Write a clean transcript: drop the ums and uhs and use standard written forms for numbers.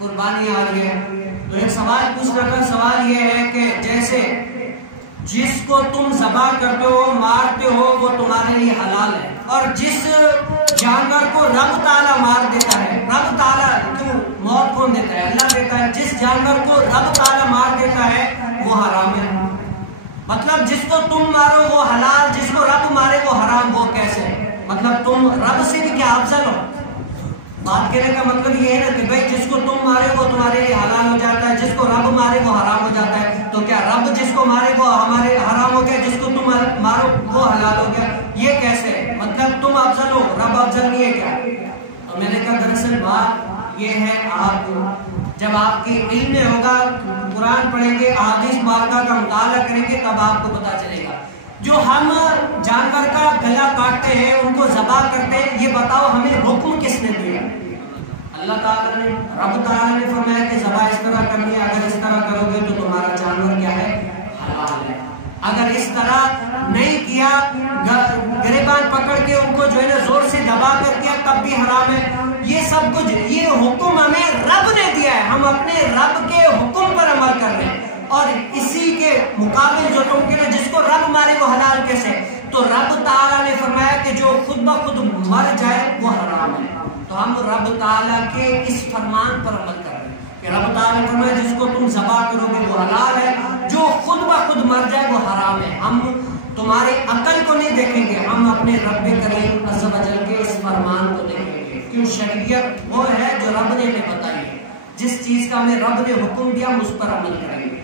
قربانی آ رہی ہے، تو ایک سوال پوچھ رہا تھا، سوال یہ ہے کہ جیسے جس کو تم ذبح کرتے ہو مارتے ہو وہ تمہارے لیے حلال ہے، اور جس جانور کو رب تعالیٰ مار دیتا ہے، رب تعالیٰ کیوں موت کون دیتا ہے؟ اللہ دیتا ہے، جس جانور کو رب تعالیٰ مار دیتا ہے وہ حرام ہے۔ مطلب جس کو تم مارو وہ حلال، جس کو رب مارے وہ حرام، وہ کیسے؟ مطلب تم رب سے بھی کیا افضل ہو؟ بات کہنے کا مطلب یہ ہے نا کہ بھائی جس کو تم مارے وہ تمہارے لیے حلال ہو جاتا ہے، جس کو رب مارے وہ حرام ہو جاتا ہے، تو کیا رب جس کو مارے وہ ہمارے حرام ہو گیا، جس کو تم مارو وہ حلال ہو گیا؟ یہ کیسے؟ مطلب تم افضل ہو، رب افضل نہیں ہے کیا؟ تو میں نے کہا دراصل بات یہ ہے، آپ جب آپ کے علم میں ہوگا، قرآن پڑھیں گے، احادیث پاکہ کا مطالعہ کریں گے، تب آپ کو پتا چلے گا۔ جو ہم جانور کا گلا کاٹتے ہیں، ان کو ذبح کرتے ہیں، یہ بتاؤ ہمیں حکم کس نے دیا؟ اللہ تعالیٰ نے، رب تعالیٰ نے فرمایا کہ ذبح اس طرح کرنی ہے، اگر اس طرح کرو گے تو تمہارا جانور کیا ہے؟ حلال ہے۔ اگر اس طرح نہیں کیا، گریبان پکڑ کے ان کو جو ہے نا زور سے دبا کر کیا، تب بھی حرام ہے۔ یہ سب کچھ، یہ حکم ہمیں رب نے دیا ہے، ہم اپنے رب کے حکم پر عمل کر رہے ہیں، اور اسی کے مقابل جو تم کہہ رہے جس کو رب مارے وہ حلال کیسے؟ تو رب تعالیٰ نے فرمایا کہ جو خود بخود مر جائے وہ حرام ہے۔ تو ہم رب تعالیٰ کے اس فرمان پر عمل کر رہے ہیں کہ رب تعالیٰ نے فرمایا جس کو تم ذبح کرو گے وہ حلال ہے، جو خود بخود مر جائے وہ حرام ہے۔ ہم تمہارے عقل کو نہیں دیکھیں گے، ہم اپنے رب کریم عز و جل کے اس فرمان کو دیکھیں گے، کیوں شریعت وہ ہے جو رب نے ہمیں بتائی ہے، جس چیز کا ہمیں رب نے حکم دیا ہم اس پر عمل کریں گے۔